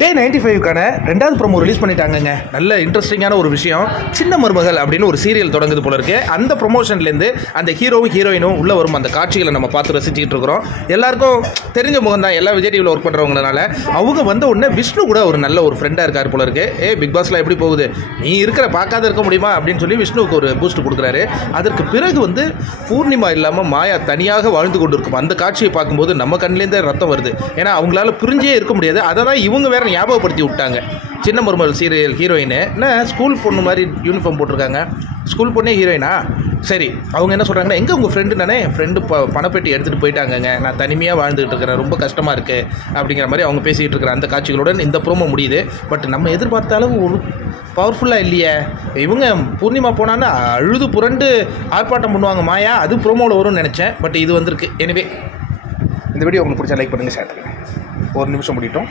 டே 95க்கான 2வது promo release பண்ணிட்டாங்கங்க. நல்ல இன்ட்ரெஸ்டிங்கான ஒரு விஷயம். சின்ன மருமகள் அப்படின்னு ஒரு சீரியல் தொடங்குது போல இருக்கு. அந்த ப்ரொமோஷன்லேருந்து அந்த ஹீரோவும் ஹீரோயினும் உள்ளே வரும் அந்த காட்சிகளை நம்ம பார்த்து ரசிச்சுக்கிட்டு இருக்கிறோம். எல்லாருக்கும் தெரிஞ்ச முகம் தான், எல்லா விஜய் டிவியில் ஒர்க் பண்ணுறவங்கனால. அவங்க வந்த உடனே விஷ்ணு கூட ஒரு நல்ல ஒரு ஃப்ரெண்டாக இருக்கார் போல இருக்கு. பிக் பாஸ்லாம் எப்படி போகுது, நீ பார்க்காத இருக்க முடியுமா அப்படின்னு சொல்லி விஷ்ணுவுக்கு ஒரு பூஸ்ட் கொடுக்குறாரு. அதற்கு பிறகு பூர்ணிமா இல்லாமல் மாயா தனியாக வாழ்ந்து கொண்டு இருக்கும் அந்த காட்சியை பார்க்கும்போது நம்ம கண்ணிலேருந்தே ரத்தம் வருது. ஏன்னா அவங்களால புரிஞ்சே இருக்க முடியாது. அதை தான் இவங்க வேற ஞாபகப்படுத்தி விட்டாங்க. சின்ன மருமகள் சீரியல் ஹீரோயின் என்ன ஸ்கூல் பொண்ணு மாதிரி யூனிஃபார்ம் போட்டிருக்காங்க. ஸ்கூல் பொண்ணே ஹீரோயினா? சரி, அவங்க என்ன சொல்கிறாங்கன்னா, எங்கே உங்கள் ஃப்ரெண்டு? நானே என் ஃப்ரெண்டு பணப்பெட்டி எடுத்துகிட்டு போயிட்டாங்கங்க, நான் தனிமையாக வாழ்ந்துகிட்டு இருக்கிறேன், ரொம்ப கஷ்டமாக இருக்குது அப்படிங்கிற மாதிரி அவங்க பேசிக்கிட்டு இருக்கிற அந்த காட்சிகளுடன் இந்த ப்ரோமோ முடியுது. பட் நம்ம எதிர்பார்த்த அளவு ஒரு பவர்ஃபுல்லாக இல்லையே. இவங்க பூர்ணிமா போனான்னு அழுது புரண்டு ஆர்ப்பாட்டம் பண்ணுவாங்க மாயா, அது ப்ரோமோவில் வரும்னு நினச்சேன். பட் இது வந்திருக்கு. எனவே இந்த வீடியோ உங்களுக்கு பிடிச்சா லைக் பண்ணுங்கள், ஷேர் பண்ணுங்கள். ஒரு நிமிஷம் முடிட்டோம்.